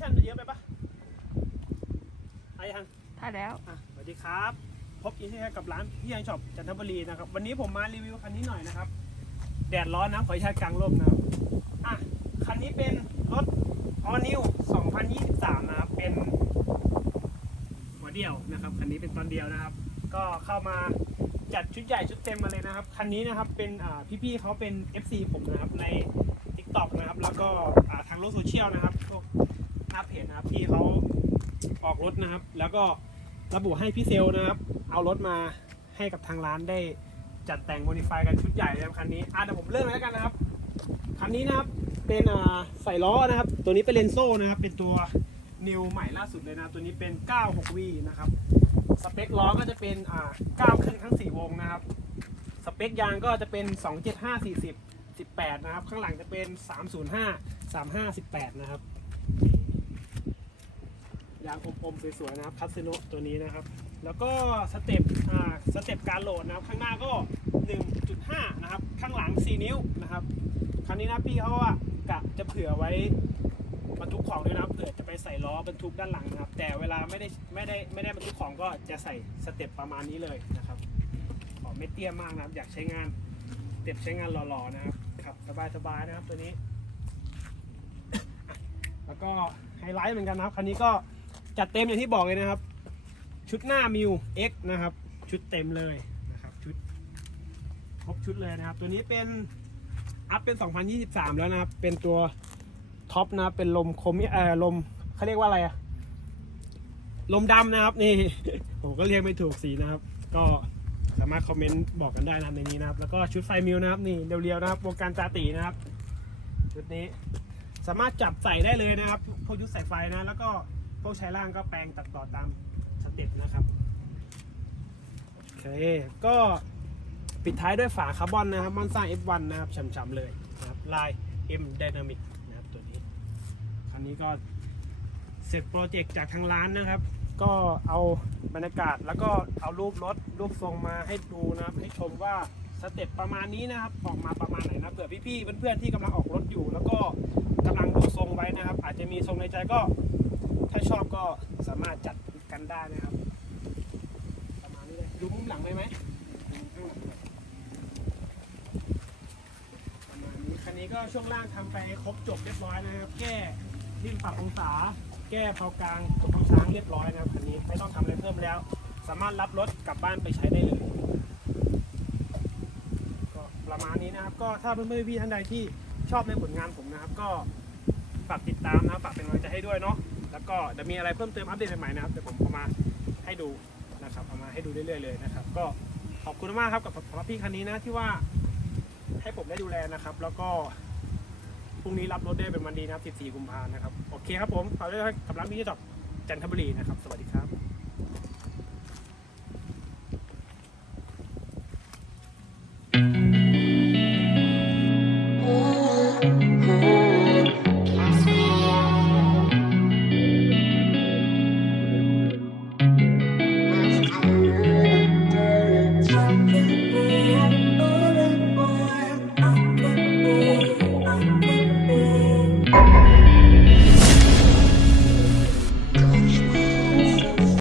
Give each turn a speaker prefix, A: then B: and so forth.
A: ชั่นเยอะไปปะไอ้ยัง
B: ถ้าแล้ว
A: อะสวัสดีครับ พบอีกที่กับร้านพี่ยังช็อปจันทบุรีนะครับ วันนี้ผมมารีวิวคันนี้หน่อยนะครับ แดดร้อนนะขออนุญาตกลางร่มนะครับอะคันนี้เป็นรถ All New 2023 นะครับ เป็นหัวเดียวนะครับ คันนี้เป็นตอนเดียวนะครับ ก็เข้ามาจัดชุดใหญ่ชุดเต็มมาเลยนะครับ คันนี้นะครับเป็นอ่พี่ๆเขาเป็น FC ผมนะครับใน TikTok นะครับ แล้วก็ทางโลกโซเชียลนะครับ ที่เขาออกรถนะครับ แล้วก็ระบุให้พี่เซลนะครับ เอารถมาให้กับทางร้านได้จัดแต่งโมดิฟายกันชุดใหญ่นะครับคันนี้อะเดี๋ยวผมเริ่มเลยแล้วกันนะครับคันนี้นะครับเป็นอ่าใส่ล้อนะครับ ตัวนี้เป็นเลนโซ่นะครับ เป็นตัวนิวใหม่ล่าสุดเลยนะตัวนี้เป็น 96V นะครับสเปคล้อก็จะเป็นอ่า9ครึ่งทั้ง 4 วงนะครับสเปคยางก็จะเป็น 275 40 18 นะครับ ข้างหลังจะเป็น 305 35 18 นะครับ ยางอมๆสวยๆนะครับคัตสึโนะตัวนี้นะครับ แล้วก็สเต็ปอ่าสเต็ปการโหลดนะครับ ข้างหน้าก็ 1.5 นะครับ ข้างหลัง 4 นิ้วนะครับคราวนี้นะพี่เขาอะกะจะเผื่อไว้บรรทุกของด้วยนะครับเผื่อจะไปใส่ล้อบรรทุกด้านหลังนะครับ แต่เวลาไม่ได้ไม่ได้ไม่ได้บรรทุกของก็จะใส่สเต็ปประมาณนี้เลยนะครับขอไม่เตี้ยมากนะครับ อยากใช้งานสเต็ปใช้งานหล่อๆนะครับขับสบายๆนะครับตัวนี้ แล้วก็ไฮไลท์เหมือนกันนะครับคันนี้ก็ จัดเต็มอย่างที่บอกเลยนะครับ ชุดหน้ามิว X นะครับ ชุดเต็มเลยนะครับชุดครบชุดเลยนะครับ ตัวนี้เป็นอัพเป็น 2023 แล้วนะครับ เป็นตัวท็อปนะครับเป็นลมคมเอ่อลมเขาเรียกว่าอะไรอะลมดำนะครับ นี่ ผมก็เรียกไม่ถูกสีนะครับ ก็สามารถคอมเมนต์บอกกันได้นะในนี้นะครับ แล้วก็ชุดไฟมิวนะครับนี่เรียวๆนะครับวงการจาตีนะครับ ชุดนี้สามารถจับใส่ได้เลยนะครับพวกยุดใสายไฟนะ แล้วก็ วกใช้ล่างก็แปลงตัดต่อตามสเต็ปนะครับโอเคก็ปิดท้ายด้วยฝาคาร์บอนนะครับมอนซ่า F1 นะครับฉ่ำๆเลยนะครับลาย M Dynamic นะครับตัวนี้คันนี้ก็เสร็จโปรเจกต์จากทางร้านนะครับ ก็เอาบรรยากาศแล้วก็เอารูปรถรูปทรงมาให้ดูนะครับ ให้ชมว่าสเต็ปประมาณนี้นะครับออกมาประมาณไหนนะเผื่อพี่ๆเพื่อนๆที่กำลังออกรถอยู่ แล้วก็กำลังดูทรงไว้นะครับ อาจจะมีทรงในใจก็ ถ้าชอบก็สามารถจัดกันได้นะครับ ประมาณนี้เลยดูมุมหลังได้ไหมประมาณนี้คันนี้ก็ช่วงล่างทำไปครบจบเรียบร้อยนะครับ แก้ริมปรับองศา แก้เผากลางตัวพังช้างเรียบร้อยนะครับคันนี้ไม่ต้องทำอะไรเพิ่มแล้ว สามารถรับรถกลับบ้านไปใช้ได้เลยก็ประมาณนี้นะครับ ก็ถ้าเพื่อนๆพี่ท่านใดที่ชอบในผลงานผมนะครับ ก็ฝากติดตามนะฝากเป็นกำลังใจให้ด้วยเนาะ แล้วก็เดี๋ยวมีอะไรเพิ่มเติมอัปเดตใหม่ๆนะครับเดี๋ยวผมเอามาให้ดูนะครับเอามาให้ดูเรื่อยๆเลยนะครับ ก็ขอบคุณมากครับกับสำหรับพี่คันนี้นะที่ว่าให้ผมได้ดูแลนะครับ แล้วก็พรุ่งนี้รับรถได้เป็นวันดีนะครับ 14 กุมภาพันธ์นะครับ โอเคครับผมฝากด้วยกับร้านพี่จอบจันทบุรีนะครับ สวัสดีครับ